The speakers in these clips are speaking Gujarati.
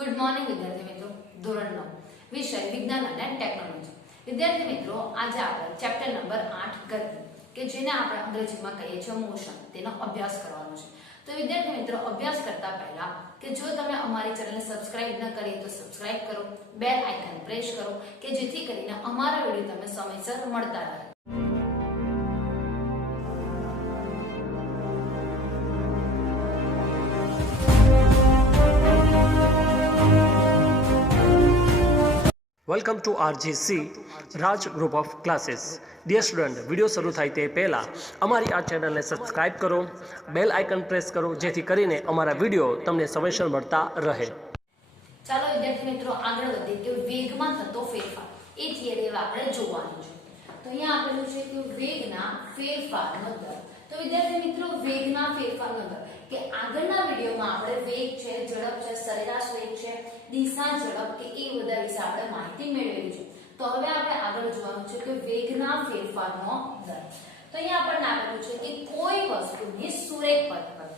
गुड मॉर्निंग विद्यार्थी मित्रों धोरण 9 विषय विज्ञान અને ટેકનોલોજી। વિદ્યાર્થી મિત્રો આજે આપણે ચેપ્ટર નંબર 8 ગતિ કે જેને આપણે અંગ્રેજીમાં કહીએ છીએ મોશન તેનો અભ્યાસ કરવાનો છે। તો વિદ્યાર્થી મિત્રો અભ્યાસ કરતા પહેલા કે જો તમે અમારી ચેનલને સબસ્ક્રાઇબ ન કરી તો સબસ્ક્રાઇબ કરો, બેલ આઇકન પ્રેસ કરો કે જેથી કરીને અમારા વિડિયો તમને સમયસર મળતા રહે। Welcome to RGC Raj group of classes. Dear student, video શરૂ થાય તે પહેલાં અમારી આ ચેનલને સબસ્ક્રાઇબ કરો, બેલ આઇકન પ્રેસ કરો જેથી કરીને અમારા વિડીયો તમને સમયસર મળતા રહે। ચાલો વિદ્યાર્થી મિત્રો આગળ વધીએ કે વેગમાં થતો ફેરફાર એ થિયરી આપણે જોવાનું છે। તો અહીંયા આપેલું છે કે વેગના ફેરફારનો દર। તો વિદ્યાર્થી મિત્રો વેગના ફેરફારનો દર કે આગળના વિડિયોમાં આપણે વેગ છે, ઝડપ છે, સરેરાશ વેગ છે, દિશા ઝડપ કે એ બધા વિશે આપણે માહિતી મેળવેલી છે। તો હવે આપણે આગળ જોવાનું છે કે વેગના ફેરફારનો દર। તો અહીંયા આપણને આપેલું છે કે કોઈ વસ્તુની સુરેખ પથ પર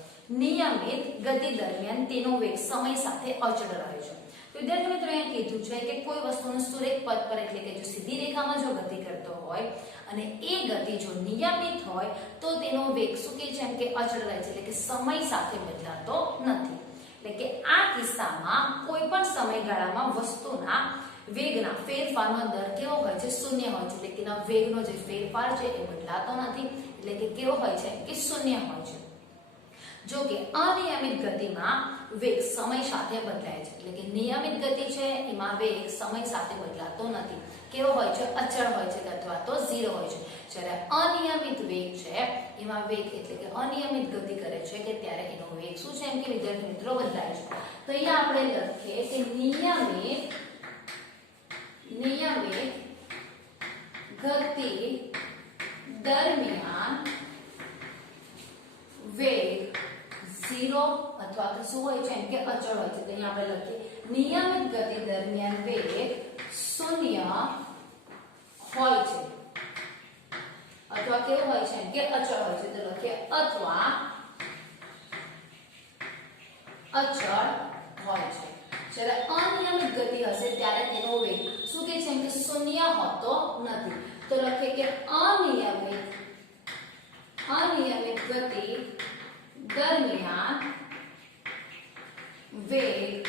નિયમિત ગતિ દરમિયાન તેનો વેગ સમય સાથે અચળ રહે છે। તો વિદ્યાર્થી મિત્રો અહીંયા કીધું છે કે કોઈ વસ્તુનું સુરેખ પથ પર એટલે કે જો સીધી રેખામાં જો ગતિ કરતો હોય અને એ ગતિ જો નિયમિત હોય તો તેનો વેગ શું કે છે કે અચળ રહે છે એટલે કે સમય સાથે બદલાતો નથી। એટલે કે આ કિસ્સામાં કોઈ પણ સમયગાળામાં વસ્તુના વેગના ફેરફારનો દર કેવો હોય છે? શૂન્ય હોય છે। એટલે કે તેના વેગનો જે ફેરફાર છે એ બદલાતો નથી એટલે કે કેવો હોય છે કે શૂન્ય હોય છે। જો કે અનિયમિત ગતિમાં વેગ સમય સાથે બદલાય છે એટલે કે નિયમિત ગતિ છે એમાં વેગ સમય સાથે બદલાતો નથી, કેવો હોય છે? અચળ હોય છે અથવા તો 0 હોય છે। જ્યારે અનિયમિત વેગ છે એમાં વેગ એટલે કે અનિયમિત ગતિ કરે છે કે ત્યારે એનો વેગ શું છે એમ કે વિદ્યાર્થી મિત્રો બદલાય છે। તો અહીંયા આપણે લખીએ કે નિયમિત ગતિ દરમિયાન વેગ 0 અથવા તો શું હોય છે એમ કે અચળ હોય છે। તો અહીંયા આપણે લખીએ નિયમિત ગતિ દરમિયાન વેગ 0 હોય છે અથવા કેવું હોય છે એમ કે અચળ હોય છે। તો લખીએ અથવા અચળ હોય છે। જ્યારે અનિયમિત ગતિ હશે ત્યારે તેનો વેગ શું કે છે એમ કે 0 હોતો નથી। તો લખીએ કે અનિયમિત ગતિ દરમિયાન વેગ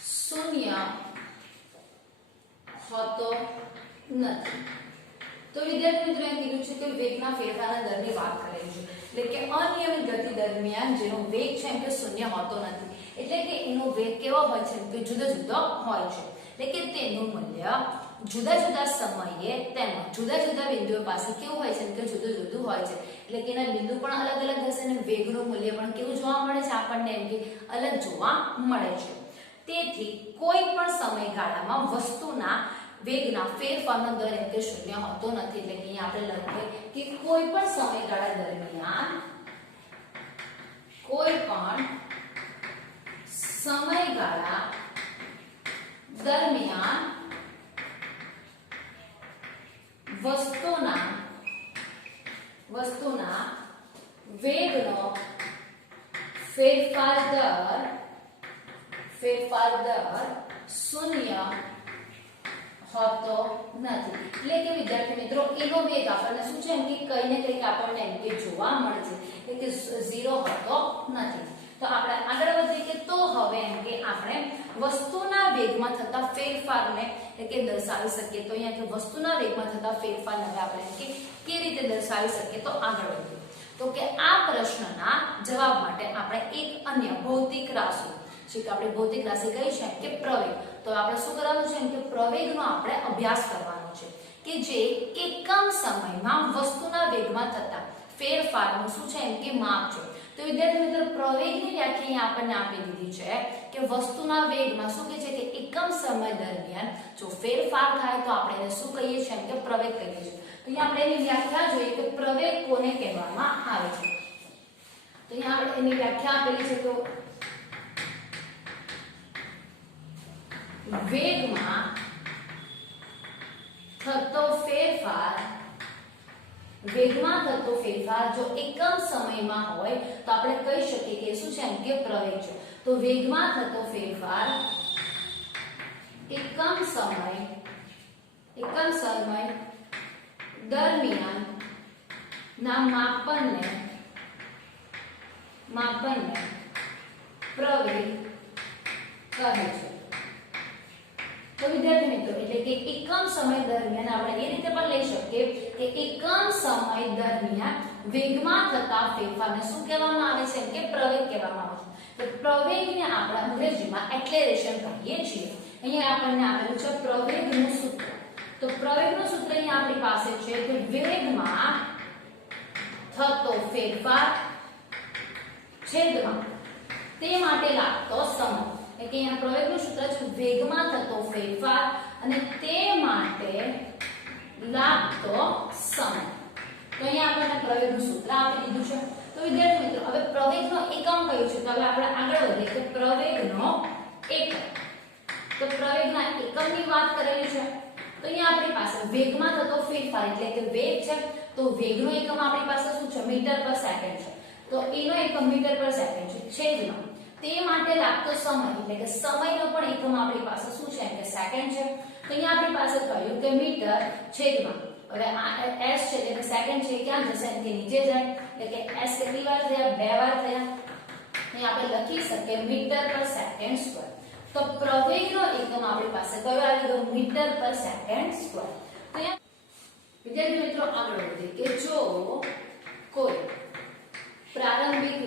0 હોતો નથી। તો વિદ્યાર્થી મિત્રો એ કીધું છે કે વેગના ફેરફારના દરની વાત કરેલી છે એટલે કે અનિયમિત ગતિ દરમિયાન જેનો વેગ છે એમ કે 0 હોતો નથી એટલે કે એનો વેગ કેવો હોય છે કે જુદો જુદો હોય છે। એટલે કે તેનું મૂલ્ય જુદા જુદા સમયે તેમજ જુદા જુદા બિંદુઓ પાસે કેવું હોય છે કે જુદું જુદું હોય છે। એટલે કે એના બિંદુ પણ અલગ અલગ હશે અને વેગનું મૂલ્ય પણ કેવું જોવા મળે છે આપણને એમ કે અલગ જોવા મળે છે। તેથી કોઈ પણ સમયગાળામાં વસ્તુના વેગના ફેરફારનો દર એમ કે 0 હોતો નથી। એટલે કે અહીંયા આપણે લખીએ કે કોઈ પણ સમયગાળા દરમિયાન વસ્તુના વેગનો ફેરફાર દર 0 હોતો નથી। એટલે કે વિદ્યાર્થી મિત્રો એનો વેગ આપણને શું છે એમ કે કઈ ને કઈક આપણને એમ કે જોવા મળે છે એટલે કે 0 હોતો નથી। તો આપણે આગળ વધીએ કે તો હવે એમ કે આપણે વસ્તુના વેગમાં થતા ફેરફારને એટલે કે દર્શાવી શકીએ। તો અહીંયા કે વસ્તુના વેગમાં થતા ફેરફારને આપણે એમ કે કેવી રીતે દર્શાવી શકીએ? તો આગળ વધીએ તો કે આ પ્રશ્નના જવાબ માટે આપણે એક અન્ય ભૌતિક રાશિ છે કે આપણે ભૌતિક રાશિ કઈ છે કે પ્રવેગ। તો આપણે શું કરવાનું છે કે પ્રવેગનો આપણે અભ્યાસ કરવાનો છે કે જે એકમ સમયમાં વસ્તુના વેગમાં થતા ફેરફારનું શું છે એમ કે માપ છે। તો વિદ્યાર્થી મિત્રો પ્રવેગની વ્યાખ્યા આપણને આપી દીધી છે કે વસ્તુના વેગમાં શું કહે છે કે એકમ સમય દરમિયાન જો ફેરફાર થાય તો આપણે એને શું કહીએ છીએ એમ કે પ્રવેગ કહીએ છીએ। તો અહીંયા આપણે એની વ્યાખ્યા જોઈએ કે પ્રવેગ કોને કહેવામાં આવે છે। તો અહીંયા આપણે એની વ્યાખ્યા આપેલી છે તો વેગમાં થતો ફેરફાર વેગમાં થતો ફેરફાર જો એકમ સમયમાં હોય તો આપણે કહી શકીએ કે શું છે કે પ્રવેગ છે. તો વેગમાં થતો ફેરફાર એકમ સમય દરમિયાન ના માપનને પ્રવેગ કહે છે. તો વિદ્યાર્થી મિત્રો એટલે કે એકમ સમય દરમિયાન આપણે એ રીતે પણ લઈ શકીએ કે એકમ સમય દરમિયાન વેગમાં થતા ફેરફારને શું કહેવામાં આવે છે કે પ્રવેગ કહેવામાં આવે છે. તો પ્રવેગને આપણે અંગ્રેજીમાં એક્સેલરેશન કહીએ છીએ. અહીંયા આપણને આપેલું છે પ્રવેગનું સૂત્ર. તો પ્રવેગનું સૂત્ર અહીંયા આપણી પાસે છે કે વેગમાં થતો ફેરફાર છેદમાં તે માટે લાગતો સમય. એટલે કે અહીંયા પ્રવેગનું સૂત્ર છે વેગમાં થતો ફેરફાર અને તે માટે લાગતો સમય. તો અહીંયા આપણને પ્રવેગનું સૂત્ર આપી દીધું છે. તો વિદ્યાર્થી મિત્રો હવે પ્રવેગનો એકમ કયો છે? તો હવે આપણે આગળ વધીએ કે પ્રવેગનો એકમ. તો પ્રવેગના એકમની વાત કરેલી છે. તો અહીંયા આપણી પાસે વેગમાં થતો ફેરફાર એટલે કે વેગ છે. તો વેગનો એકમ આપણી પાસે શું છે? મીટર પર સેકન્ડ છે. તો એનો એકમ મીટર પર સેકન્ડ છે છેદમાં તે માટે લાગતો સમય એટલે કે સમયનો પણ એકમ આપણી પાસે શું છે કે સેકન્ડ છે. તો અહીંયા આપણી પાસે થયું કે મીટર છેદમાં હવે આ s છે એટલે કે સેકન્ડ છે ક્યાં જશે કે નીચે જાય એટલે કે s કેટલી વાર થયા? 2 વાર થયા. અહીંયા આપણે લખી શકીએ મીટર પર સેકન્ડ સ્ક્વેર. તો પ્રવેગનો એકમ આપણી પાસે કયો આવી ગયો? મીટર પર સેકન્ડ સ્ક્વેર. તો અહીંયા વિદ્યાર્થી મિત્રો આગળ વધીએ કે જો કોઈ પ્રારંભિક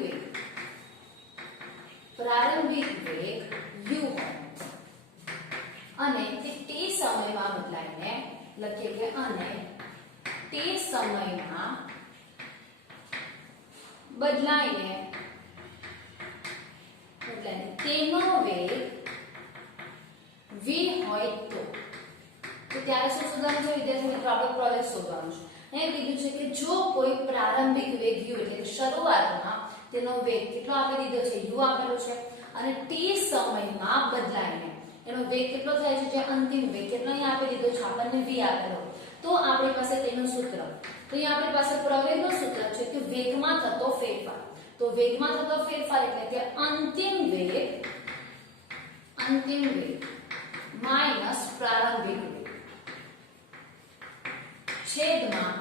વેગ u હોય અને તે t સમયમાં બદલાઈને લખીએ કે અને t સમયમાં બદલાઈને તેનો વેગ v હોય તો ત્યારે શું શોધવાનું છે વિદ્યાર્થી મિત્રો? આપણે પ્રવેગ શોધવાનું છે. અહીં કીધું છે કે જો કોઈ પ્રારંભિક વેગ u એટલે કે શરૂઆતમાં તેનો વેગ કેટલો આપી દીધો છે? u આપેલો છે અને t સમયમાં બદલાઈને એનો વેગ કેટલો થાય છે? જે અંતિમ વેગ કેટલો અહીં આપી દીધો છે આપણને v આપેલો. તો આપણી પાસે તેનું સૂત્ર. તો અહીં આપણી પાસે પ્રવેગનું સૂત્ર છે કે વેગમાં થતો ફેરફાર. તો વેગમાં થતો ફેરફાર એટલે કે અંતિમ વેગ માઈનસ પ્રારંભિક વેગ છેદમાં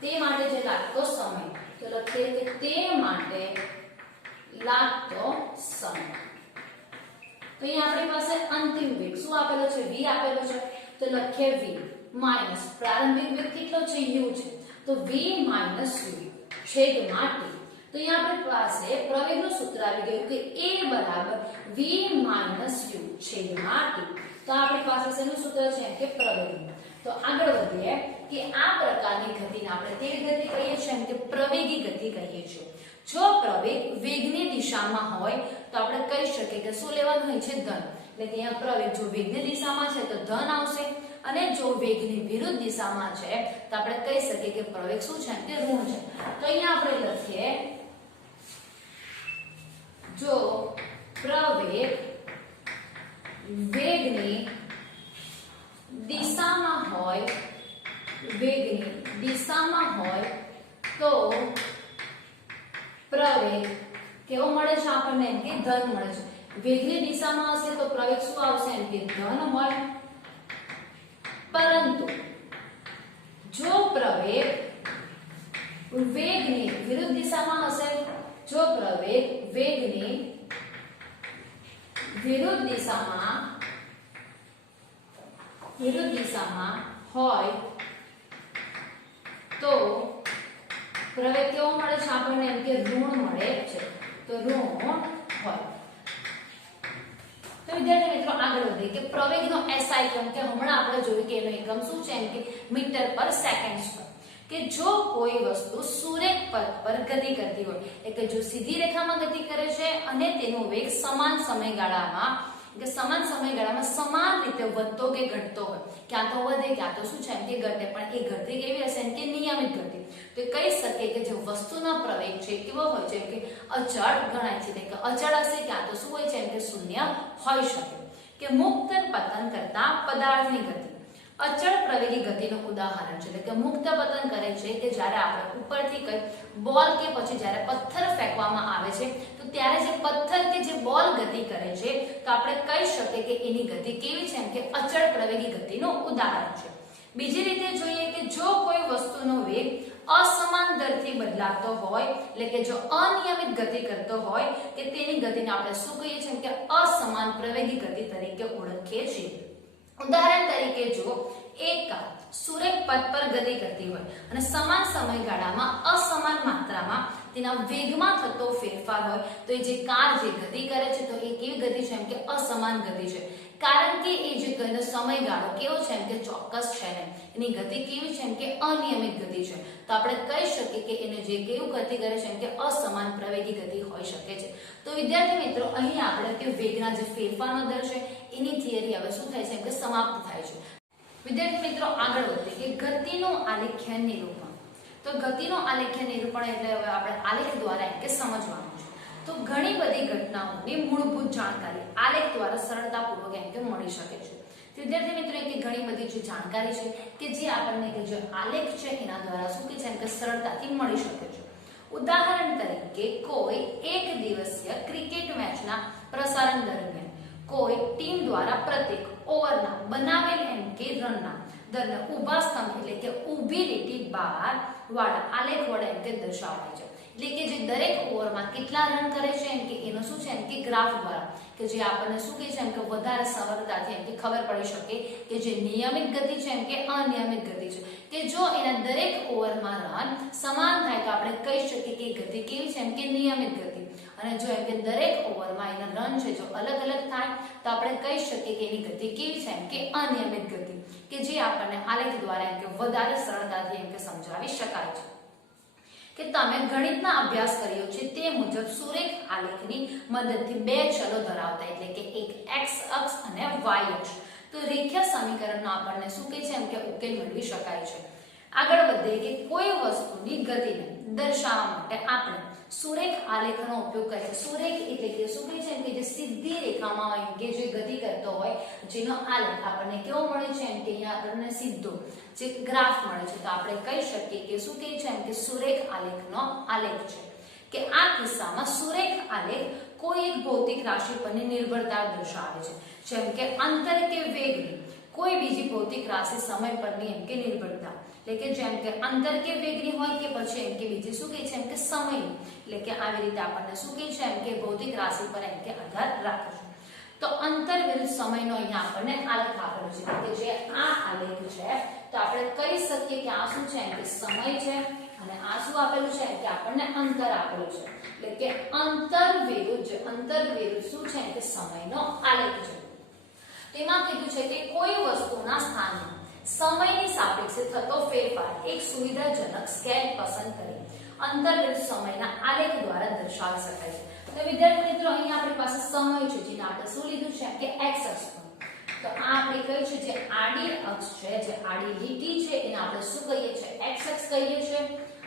તે માટે જે લાગતો સમય. તો લખીએ કે તે માટે લાગતો સમય. તો અહીંયા આપણી પાસે અંતિમ વેગ શું આપેલો છે? v આપેલો છે. તો લખીએ v માઈનસ પ્રારંભિક વેગ કેટલો છે? u છે. તો v માઈનસ u છેદમાં t. તો અહીંયા આપણી પાસે પ્રવેગનું સૂત્ર આવી ગયું કે a બરાબર v માઈનસ u છેદમાં t. તો આપણી પાસે શેનું સૂત્ર છે કે પ્રવેગનું. તો આગળ વધીએ કે આ પ્રકારની ગતિને આપણે કેવી ગતિ કહીએ છીએ કે પ્રવેગી ગતિ કહીએ છીએ. જો પ્રવેગ વેગની દિશામાં હોય તો આપણે કહી શકીએ કે શું લેવાનું હોય છે? ધન. એટલે કે અહીંયા પ્રવેગ જો વેગની દિશામાં છે તો ધન આવશે અને જો વેગની વિરુદ્ધ દિશામાં છે તો આપણે કહી શકીએ કે પ્રવેગ શું છે કે ઋણ છે. તો અહીંયા આપણે લખીએ જો પ્રવેગ વેગની દિશામાં હોય તો પ્રવેગ કેવો મળે છે આપણને? એમ કે ધન મળે છે. વેગની દિશામાં હશે તો પ્રવેગ શું આવશે? એમ કે ધન હોય. પરંતુ જો પ્રવેગ વેગની વિરુદ્ધ દિશામાં હશે, જો પ્રવેગ વેગની વિરુદ્ધ દિશામાં હોય તો પ્રવેગ કેવો મળે છે આપણને? એમ કે ઋણ મળે છે. તો ઋણ હોય. તો વિદ્યાર્થી મિત્રો આગળ વધીએ કે પ્રવેગનો SI એકમ કે હમણાં આપણે જોયું કે એનો એકમ શું છે એમ કે મીટર પર સેકન્ડ સ્ક્વેર. કે જો કોઈ વસ્તુ સુરેખ પથ પર ગતિ કરતી હોય એટલે જો સીધી રેખામાં ગતિ કરે છે અને તેનો વેગ સમાન સમયગાળામાં સમાન રીતે વધતો કે ઘટતો હોય, ક્યાં તો વધે ક્યાં તો શું છે એમ કે ઘટે, પણ એ ગતિ કેવી હશે એમ કે નિયમિત ગતિ. તો કહી શકીએ કે જે વસ્તુનો પ્રવેગ છે કેવો હોય છે કે અચળ ગણાય છે. એટલે કે અચળ હશે ક્યાં તો શું હોય છે એમ કે શૂન્ય હોઈ શકે. કે મુક્ત પતન કરતા પદાર્થની ગતિ. અચળ પ્રવેગી ગતિનું ઉદાહરણ છે, એટલે કે મુક્ત પતન કરે છે કે જ્યારે આપણે ઉપરથી કઈ બોલ કે પછી જ્યારે પથ્થર ફેંકવામાં આવે છે તો ત્યારે જે પથ્થર કે જે બોલ ગતિ કરે છે તો આપણે કહી શકીએ કે એની ગતિ કેવી છે, એમ કે અચળ પ્રવેગી ગતિનું ઉદાહરણ છે. બીજી રીતે જોઈએ કે જો કોઈ વસ્તુનો વેગ અસમાન દરથી બદલાતો હોય, એટલે કે જો અનિયમિત ગતિ કરતો હોય કે તેની ગતિને આપણે શું કહીએ છીએ કે અસમાન પ્રવેગી ગતિ તરીકે ઓળખીએ છીએ. ઉદાહરણ તરીકે જો એક કાર સુરેખ પથ પર ગતિ કરતી હોય અને સમાન સમયગાળામાં અસમાન માત્રામાં તેના વેગમાં થતો ફેરફાર હોય તો એ જે કાર જે ગતિ કરે છે તો એ કેવી ગતિ છે, એમ કે અસમાન ગતિ છે. કારણ કે એ જે ગતિનો સમયગાળો કેવો છે, એમ કે ચોક્કસ છે ને એની ગતિ કેવી છે, એમ કે અનિયમિત ગતિ છે. તો આપણે કહી શકીએ કે એને જે કેવું ગતિ કરે છે, એમ કે અસમાન પ્રવેગી ગતિ હોઈ શકે છે. તો વિદ્યાર્થી મિત્રો, અહીં આપણે કે વેગના જે ફેરફારનો દર છે એની થિયરી હવે શું થાય છે, એમ કે સમાપ્ત થાય છે. વિદ્યાર્થી મિત્રો, આગળ વધીએ કે ગતિનું આલેખ્ય નિરૂપણ. તો ગતિનું આલેખ્ય નિરૂપણ એટલે હવે આપણે આલેખ દ્વારા એમ કે સમજવાનું છે. તો ઘણી બધી ઘટનાઓની મૂળભૂત જાણકારી આલેખ દ્વારા સરળતાપૂર્વક એમ કે મળી શકે છે. વિદ્યાર્થી મિત્રો, કે ઘણી બધી જે જાણકારી છે કે જે આપણને કે જે આલેખ છે એના દ્વારા શું કે છે, એમ કે સરળતાથી મળી શકે છે. ઉદાહરણ તરીકે કોઈ એક દિવસીય ક્રિકેટ મેચના પ્રસારણ દરમિયાન કોઈ ટીમ દ્વારા પ્રત્યેક ઓવરના બનાવેલ એમ કે રનના દરને ઊભા સ્તંભ એટલે કે ઊભી લીટી બાર વાળા આલેખ વડે એમ કે દર્શાવાય છે. એટલે કે જે દરેક ઓવરમાં કેટલા રન કરે છે એમ કે એનો શું છે, એમ કે ગ્રાફ દ્વારા કે જે આપણને શું કહે છે, એમ કે વધારે સરળતાથી એમ કે ખબર પડી શકે કે જે નિયમિત ગતિ છે એમ કે અનિયમિત ગતિ છે. કે જો એના દરેક ઓવરમાં રન સમાન થાય તો આપણે કહી શકીએ કે ગતિ કેવી છે, એમ કે નિયમિત ગતિ. અને જો એમ કે દરેક ઓવરમાં એના રન છે જો અલગ અલગ થાય તો આપણે કહી શકીએ કે એની ગતિ કેવી છે, એમ કે અનિયમિત ગતિ. કે જે આપણને આલેખ દ્વારા એમ કે વધારે સરળતાથી એમ કે સમજાવી શકાય છે. કે તમે ગણિતના અભ્યાસ કર્યો છે તે મુજબ સુરેખ આલેખની મદદથી બે ચલો ધરાવતા એટલે કે એક x અક્ષ અને y અક્ષ તો રેખીય સમીકરણનો આપણને શું કહે છે, એમ કે ઉકેલ મેળવી શકાય છે. આગળ વધીએ કે કોઈ વસ્તુની ગતિને દર્શાવવા માટે આપણે સુરેખ આલેખનો ઉપયોગ કરીએ છીએ. સુરેખ એટલે કે શું કહે છે, એમ કે જે સીધી રેખામાં હોય કે જે ગતિ કરતો હોય જેનો આલેખ આપણને કેવો મળે છે, એમ કે અહીંયા આપણને સીધો જે ગ્રાફ મળે છે તો આપણે કહી શકીએ કે શું કહે છે, એમ કે સુરેખ આલેખનો આલેખ છે. કે આ કિસ્સામાં સુરેખ આલેખ કોઈ એક ભૌતિક રાશિ પરની નિર્ભરતા દર્શાવે છે, જેમ કે અંતર કે વેગની કોઈ બીજી ભૌતિક રાશિ સમય પરની એમ કે નિર્ભરતા. એટલે કે જેમ કે અંતર કે વેગની હોય કે પછી એમ કે બીજી શું કહે છે, એમ કે સમયની. એટલે કે આવી રીતે આપણને શું કહે છે, એમ કે ભૌતિક રાશિ પર એમ કે આધાર રાખે છે. તો અંતર વિરુદ્ધ સમયનો અહીંયા આપણને આલેખ આપેલો છે કે જે આ આલેખ છે તો આપણે કહી શકીએ કે આ શું છે, એમ કે સમય છે અને આ શું આપેલું છે કે આપણને અંતર આપેલું છે. એટલે કે અંતર વિરુદ્ધ શું છે, કે સમયનો આલેખ છે. તેમાં કીધું છે કે કોઈ વસ્તુના સ્થાનમાં સમયની સાપેક્ષે થતો ફેરફાર એક સુવિધાજનક સ્કેલ પસંદ કરી અંતર વિરુદ્ધ સમયના આલેખ દ્વારા દર્શાવી શકાય છે. તો વિદ્યાર્થી મિત્રો, અહીંયા આપણી પાસે સમય છે જેને આપણે શું લીધું છે કે x અક્ષ પર. તો આ આપણે કઈ છે જે આડી અક્ષ છે, જે આડી લીટી છે એને આપણે શું કહીએ છીએ, x અક્ષ કહીએ છીએ.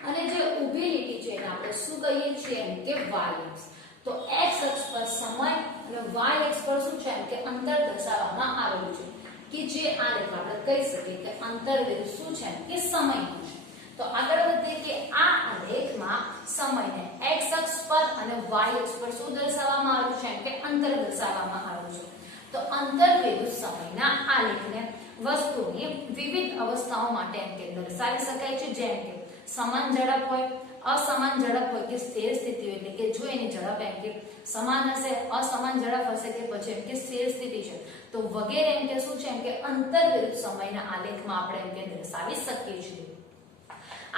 અને જે ઊભી લીટી છે એને આપણે શું કહીએ છીએ, એમ કે y અક્ષ. તો x અક્ષ પર સમય અને y અક્ષ પર શું છે, એમ કે અંતર દર્શાવવામાં આવેલું છે. કે જે આલેખ આપણે કહી શકીએ કે અંતર વિરુદ્ધ શું છે, કે સમયનું છે. તો આગળ વધીએ કે આ આલેખમાં સમયને x અક્ષ પર અને y અક્ષ પર શું દર્શાવવામાં આવ્યું છે, કે અંતર દર્શાવવામાં આવ્યું છે. તો અંતર વિરુદ્ધ સમયના આલેખને વસ્તુની વિવિધ અવસ્થાઓ માટે એમ કે દર્શાવી શકાય છે, જેમ કે સમાન ઝડપ હોય, અસમાન ઝડપ હોય કે સ્થિર સ્થિતિ હોય. એટલે કે જો એની ઝડપ એમ કે સમાન હશે, અસમાન ઝડપ હશે કે પછી એમ કે સ્થિર સ્થિતિ છે તો વગેરે એમ કે શું છે, એમ કે અંતર વિરુદ્ધ સમયના આલેખમાં આપણે એમ કે દર્શાવી શકીએ છીએ.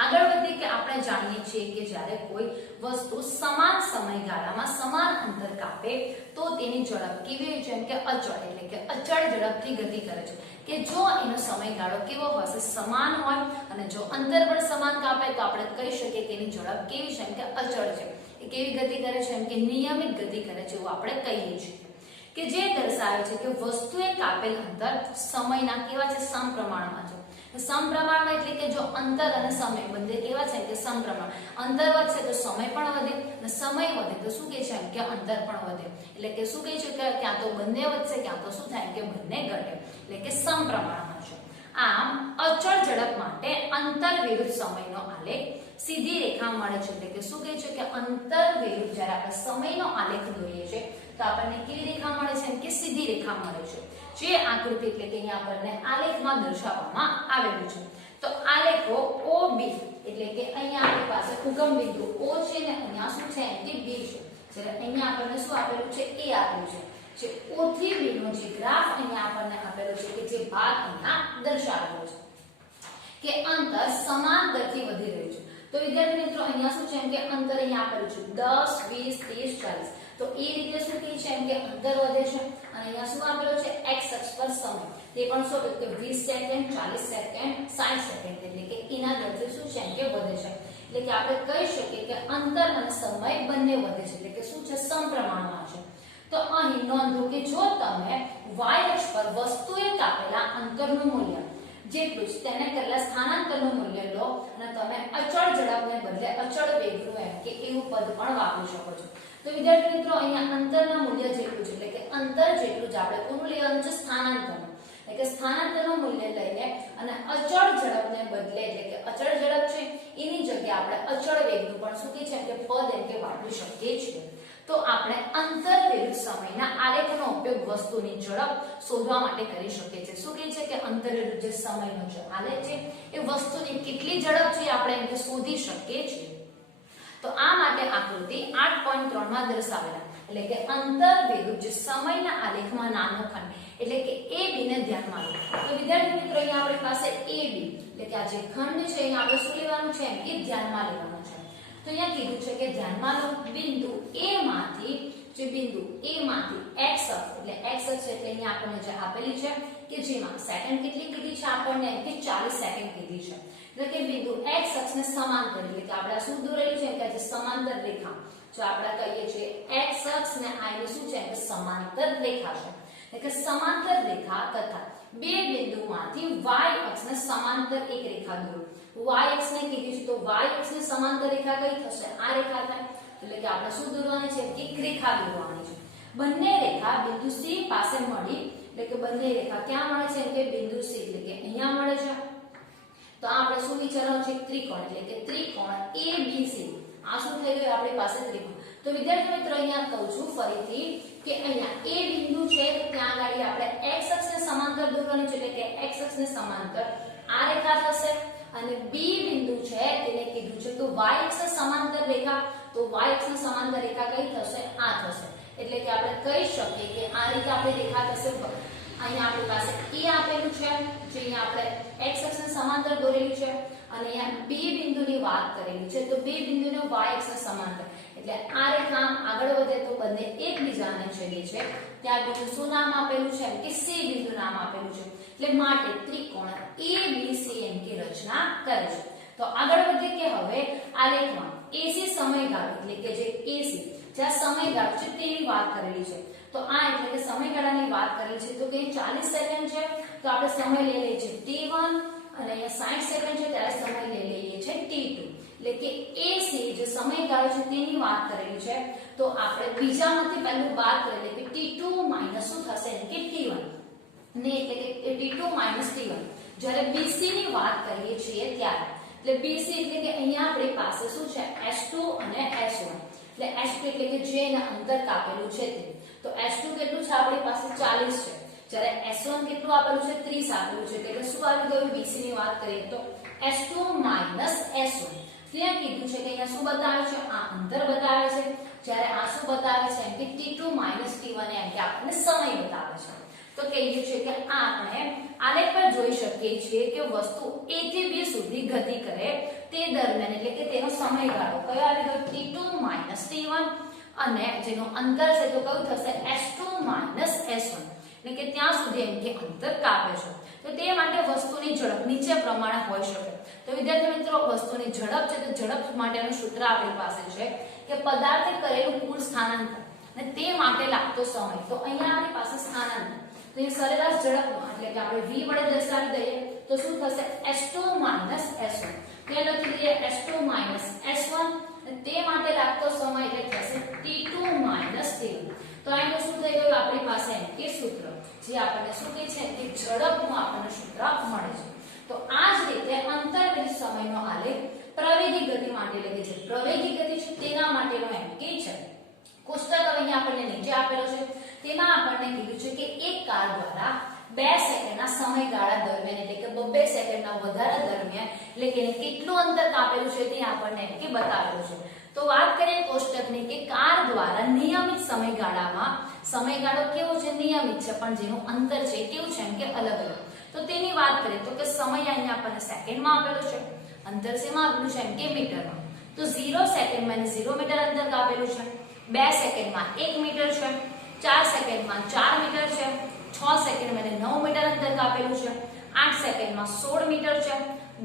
આગળ વધીએ કે આપણે જાણીએ છીએ કે જ્યારે કોઈ વસ્તુ સમાન સમયગાળામાં સમાન અંતર કાપે તો તેની ઝડપ કેવી હોય છે, એમ કે અચળ. એટલે કે અચળ ઝડપથી ગતિ કરે છે. કે જો એનો સમયગાળો કેવો હશે, સમાન હોય અને જો અંતર પણ સમાન કાપે તો આપણે કહી શકીએ કે એની ઝડપ કેવી છે, એમ કે અચળ છે. એ કેવી ગતિ કરે છે, એમ કે નિયમિત ગતિ કરે છે એવું આપણે કહીએ છીએ. કે જે દર્શાવે છે કે વસ્તુએ કાપેલ અંતર સમયના કેવા છે, સમપ્રમાણમાં છે. સમપ્રમાણમાં એટલે કે જો અંતર અને સમય બંને કેવા છે કે સમપ્રમાણ. અંતર વધશે તો સમય પણ વધે અને સમય વધે તો શું કહે છે, એમ કે અંતર પણ વધે. એટલે કે શું કહે છે કે ક્યાં તો બંને વધશે ક્યાં તો શું થાય કે બંને ઘટે. એટલે કે સમપ્રમાણમાં છે. આમ અચળ ઝડપ માટે અંતર વિરુદ્ધ સમયનો આલેખ સીધી રેખા મળે છે એટલે કે શું કહે છે કે અંતર વિરુદ્ધ જ્યારે આપણે સમયનો આલેખ દોરીએ છીએ તો આપણને કેવી રેખા મળે છે કે સીધી રેખા મળે છે જે આકૃતિ એટલે કે અહીંયા આપણને આલેખમાં દર્શાવવામાં આવેલું છે તો આલેખો OB એટલે કે અહીંયા આપણી પાસે ઉગમ બિંદુ O છે ને અહીંયા શું છે કે B છે જ્યારે અહીંયા આપણને શું આપેલું છે A આપેલું છે જે O થી B નો જે ગ્રાફ અહીંયા આપણને આપેલો છે કે જે ભાગ અહીંયા દર્શાવેલો છે કે અંતર સમાંતરથી વધી રહ્યું છે તો વિદ્યાર્થી મિત્રો અહીંયા શું છે કે અંતર અહીંયા આપેલું છે 10 20 30 40 તો એ રીતે શું કહે છે કે અંતર વધે છે અને અહીંયા શું આપેલું છે x અક્ષ પર સમય તે પણ શું કે 20 સેકન્ડ 40 સેકન્ડ 60 સેકન્ડ એટલે કે એના દરથી શું છે કે વધે છે એટલે કે આપણે કહી શકીએ કે અંતર અને સમય બંને વધે છે એટલે કે શું છે સમપ્રમાણમાં છે તો અહીં નોંધો કે જો તમે y અક્ષ પર વસ્તુએ કાપેલા અંતરનું મૂલ્ય જેટલું જ તેને કરેલા સ્થાનાંતરનું મૂલ્ય લો અને તમે અચળ ઝડપને બદલે અચળ વેગનું એમ કે એવું પદ પણ વાપરી શકો છો તો વિદ્યાર્થી મિત્રો અહીંયા અંતરના મૂલ્ય જેટલું છે એટલે કે અંતર જેટલું જ આપણે કોનું લેવાનું છે સ્થાનાંતરનું એટલે કે સ્થાનાંતરનું મૂલ્ય લઈને અને અચળ ઝડપને બદલે એટલે કે અચળ ઝડપ છે એની જગ્યાએ આપણે અચળ વેગનું પણ શું કહે છે કે પદ એમ કે વાપરી શકીએ છીએ તો આપણે અંતર વિરુદ્ધ સમયના આલેખનો ઉપયોગ વસ્તુની ઝડપ શોધવા માટે કરી શકીએ છીએ શું કહે છે કે અંતર વિરુદ્ધ જે સમયનો જે આલેખ છે એ વસ્તુની કેટલી ઝડપ છે આપણે એમ કે શોધી શકીએ છીએ તો આ માટે આકૃતિ 8.3 માં દર્શાવેલા એટલે કે અંતર વિરુદ્ધ જે સમયના આલેખમાં નાનો ખંડ એટલે કે AB ને ધ્યાનમાં લો તો વિદ્યાર્થી મિત્રો અહીંયા આપણી પાસે AB એટલે કે આ જે ખંડ છે અહીંયા આપણે શું લેવાનું છે કે ધ્યાનમાં લેવાનું છે તો અહીંયા કીધું છે કે ધ્યાનમાં લો બિંદુ A માંથી જે બિંદુ A માંથી x અક્ષ એટલે x અક્ષ એટલે અહીંયા આપણને જે આપેલી છે કે જેમાં સેકન્ડ કેટલી કીધી છે આપણને કે 40 સેકન્ડ કીધી છે એટલે કે બિંદુ x અક્ષને સમાંતર એટલે કે આપણે શું દોરેલું છે કે જે સમાંતર રેખા જો આપણે કહીએ છીએ x અક્ષ ને y ને શું છે કે સમાંતર રેખા છે એટલે કે સમાંતર રેખા તથા બે બિંદુમાંથી y અક્ષને સમાંતર એક રેખા દોરો y અક્ષને કીધી છે તો y અક્ષને સમાંતર રેખા કઈ થશે આ રેખા થાય એટલે કે આપણે શું દોરવાની છે કે એક રેખા દોરવાની છે બંને રેખા બિંદુ C પાસે મળી એટલે કે બંને રેખા ક્યાં મળે છે કે બિંદુ C એટલે કે અહીંયા મળે છે તો આપણે શું વિચારવાનું છે ત્રિકોણ એટલે કે ત્રિકોણ ABC આ શું થઈ ગયું આપણી પાસે ત્રિકોણ તો વિદ્યાર્થી મિત્રો અહીંયા કહું છું ફરીથી કે અહીંયા A બિંદુ છે તો ત્યાં આગળ આપણે x અક્ષને સમાંતર દોરવાની છે એટલે કે x અક્ષને સમાંતર આ રેખા થશે અને B બિંદુ છે તેને કીધું છે તો y અક્ષને સમાંતર રેખા તો y અક્ષને સમાંતર રેખા કઈ થશે આ થશે એટલે કે આપણે કહી શકીએ કે આ રીતે આપણી રેખા થશે અહીંયા આપણી પાસે E આપેલું છે જે અહીંયા આપણે x અક્ષને સમાંતર દોરેલું છે અને અહીંયા B બિંદુની વાત કરેલી છે તો B બિંદુને y અક્ષને સમાંતર એટલે આ રેખા આગળ વધે તો બંને એકબીજાને છેદે છે ત્યાર પછી શું નામ આપેલું છે કે C બિંદુ નામ આપેલું છે એટલે માટે ત્રિકોણ ABC એમ કે રચના કરે છે તો આગળ વધીએ કે હવે આલેખમાં AC સમયગાળો એટલે કે જે AC જ્યાં સમયગાળો છે તેની વાત કરેલી છે તો આ એટલે કે સમયગાળાની વાત કરેલી છે તો કે 40 સેકન્ડ છે તો આપણે સમય લઈ લઈએ છીએ T1 અને અહીંયા 60 સેકન્ડ છે ત્યારે સમય લઈ લઈએ છીએ T2 એટલે કે AC જે સમયગાળો છે તેની વાત કરેલી છે તો આપણે બીજામાંથી પહેલું બાદ કરી લઈએ કે T2 માઈનસ શું થશે કે T1 ને એટલે કે T2 માઈનસ T1 જ્યારે BC ની વાત કરીએ છીએ ત્યારે એટલે BC એટલે કે અહીંયા આપણી પાસે શું છે S2 અને S1 એટલે S2 એટલે કે જે એના અંતર કાપેલું છે તે તો S2 કેટલું છે આપણી પાસે 40 છે જ્યારે S1 કેટલું આપેલું છે 30 આપેલું છે એટલે શું આવી ગયું BC ની વાત કરીએ તો S2 માઈનસ S1 ત્યાં કીધું છે કે અહીંયા શું બતાવે છે આ અંતર બતાવે છે જ્યારે આ શું બતાવે છે એમ કે T2 માઈનસ T1 એમ કે આપણને સમય બતાવે છે તો કહીએ છે કે આપણે આલેખ પર જોઈ શકીએ છીએ કે વસ્તુ A થી B સુધી ગતિ કરે તે દરમિયાન એટલે કે તેનો સમયગાળો કયો આવી ગયો T2 માઈનસ T1 અને જેનો અંતર છે તો કયું થશે S2 માઈનસ S1 એટલે કે ત્યાં સુધી એમ કે અંતર કાપે છે તો તે માટે વસ્તુની ઝડપ નીચે પ્રમાણે હોઈ શકે તો વિદ્યાર્થી મિત્રો વસ્તુની ઝડપ છે તો ઝડપ માટેનું સૂત્ર આપણી પાસે છે કે પદાર્થે કરેલું કુલ સ્થાનાંતર અને તે માટે લાગતો સમય તો અહીંયા આપણી પાસે સ્થાનાંતર તો એ સરેરાશ ઝડપનો એટલે કે આપણે v વડે દર્શાવી દઈએ તો શું થશે S2 માઈનસ S1 તે લખી દઈએ S2 માઈનસ S1 અને તે માટે લાગતો સમય એટલે થશે T2 માઈનસ T1 તો આનું શું થઈ ગયું આપણી પાસે એમ કે સૂત્ર જે આપણને શું કહે છે કે ઝડપનું આપણને સૂત્ર મળે છે. તો આ જ રીતે અંતરવિરુદ્ધ સમયનો આલેખ પ્રવેગી ગતિ માટે લખે છે. પ્રવેગી ગતિ છે તેના માટેનો એમ કે છે કોષ્ટક હવે અહીંયા આપણને નીચે આપેલો છે. તેમાં આપણને કીધું છે કે એક કાર દ્વારા 2 સેકન્ડના સમયગાળા દરમિયાન એટલે કે 2 સેકન્ડના વધારા દરમિયાન એટલે કે કેટલું અંતર કાપેલું છે તે આપણને એમ કે બતાવેલું છે. તો વાત કરીએ કોષ્ટકની કે કાર દ્વારા નિયમિત સમયગાળામાં સમયગાળો કેવો છે નિયમિત છે પણ જેનું અંતર છે કેવું છે એમ કે અલગ અલગ. તો તેની વાત કરીએ તો કે સમય અહીંયા આપણને સેકન્ડમાં આપેલો છે, અંતર શેમાં આપેલું છે એમ કે મીટરમાં. તો 0 સેકન્ડમાં 0 મીટર અંતર કાપેલું છે, 2 સેકન્ડમાં 1 મીટર છે, 4 સેકન્ડમાં 4 મીટર છે, 6 સેકન્ડમાં 9 મીટર અંતર કાપેલું છે, 8 સેકન્ડમાં 16 મીટર છે,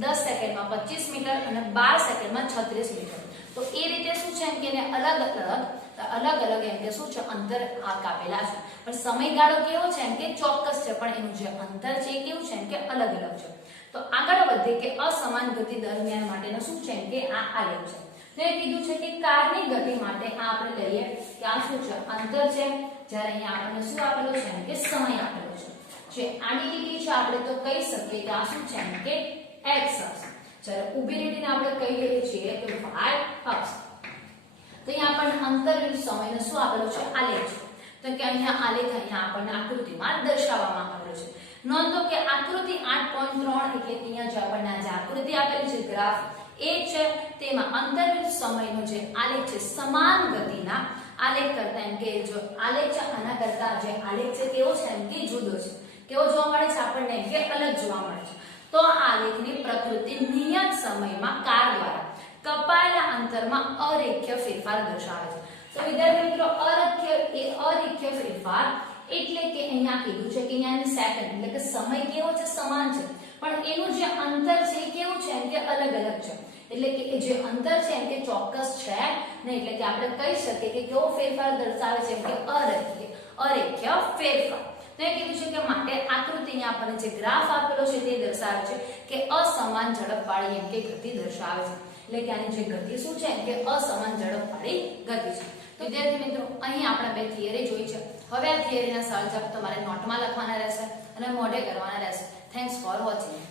10 સેકન્ડમાં 25 મીટર અને 12 સેકન્ડમાં 36 મીટર. તો એ રીતે શું છે એમ કે એને અલગ અલગ એમ કે શું છે અંતર કાપેલા છે પણ સમયગાળો કેવો છે એમ કે ચોક્કસ છે પણ એનું જે અંતર છે એ કેવું છે એમ કે અલગ અલગ છે. તો આગળ વધીએ કે અસમાન ગતિ દરમિયાન માટેનો શું છે એમ કે આ આલેખ છે. મેં કીધું છે કે કારની ગતિ માટે આ આપણે લઈએ કે આ શું છે અંતર છે, જ્યારે અહીંયા આપણને શું આપેલું છે એમ કે સમય આપેલો છે. જે આડી લીટી છે આપણે તો કહી શકીએ કે આ શું છે એમ કે x અક્ષ, જ્યારે ઊભી લીટીને આપણે કહી દઈએ છીએ કે y અક્ષ. તો અહીંયા આપણને અંતરવિરુદ્ધ સમયનો શું આપેલું છે આલેખ છે. તો કે અહીંયા આલેખ અહીંયા આપણને આકૃતિમાં દર્શાવવામાં આવેલો છે. નોંધો કે આકૃતિ 8.3 એટલે કે અહીંયા જે આપણને આ જે આકૃતિ આપેલી છે ગ્રાફ એ છે તેમાં અંતરવિરુદ્ધ સમયનો જે આલેખ છે સમાન ગતિના આલેખ કરતા એમ કે જો આલેખ છે આના કરતા જે આલેખ છે કેવો છે એમ કે જુદો છે. કેવો જોવા મળે છે આપણને એમ કે અલગ જોવા મળે છે. તો આ આલેખની પ્રકૃતિ નિયત સમયમાં કાર દ્વારા કપાયેલા અંતરમાં અરેખીય ફેરફાર દર્શાવે છે. તો વિદ્યાર્થી મિત્રો અરેખીય ફેરફાર એટલે કે અહીંયા કીધું છે કે અહીંયાની સેકન્ડ એટલે કે સમય કેવો છે સમાન છે પણ એનું જે અંતર છે એ કેવું છે એમ કે અલગ અલગ છે. એટલે કે જે અંતર છે એમ કે ચોક્કસ છે નહીં. એટલે કે આપણે કહી શકીએ કે કેવો ફેરફાર દર્શાવે છે એમ કે અરેખીય ફેરફાર. તો એ કીધું છે કે માટે આકૃતિ અહીંયા આપણને જે ગ્રાફ આપેલો છે તે દર્શાવે છે કે અસમાન ઝડપવાળી એમ કે ગતિ દર્શાવે છે. એટલે કે આની જે ગતિ શું છે એમ કે અસમાન ઝડપવાળી ગતિ છે. તો વિદ્યાર્થી મિત્રો અહીં આપણે 2 થિયરી જોઈ છે. હવે આ થિયરીના સવાલ જવાબ તમારે નોટમાં લખવાના રહેશે અને મોઢે કરવાના રહેશે. Thanks for watching.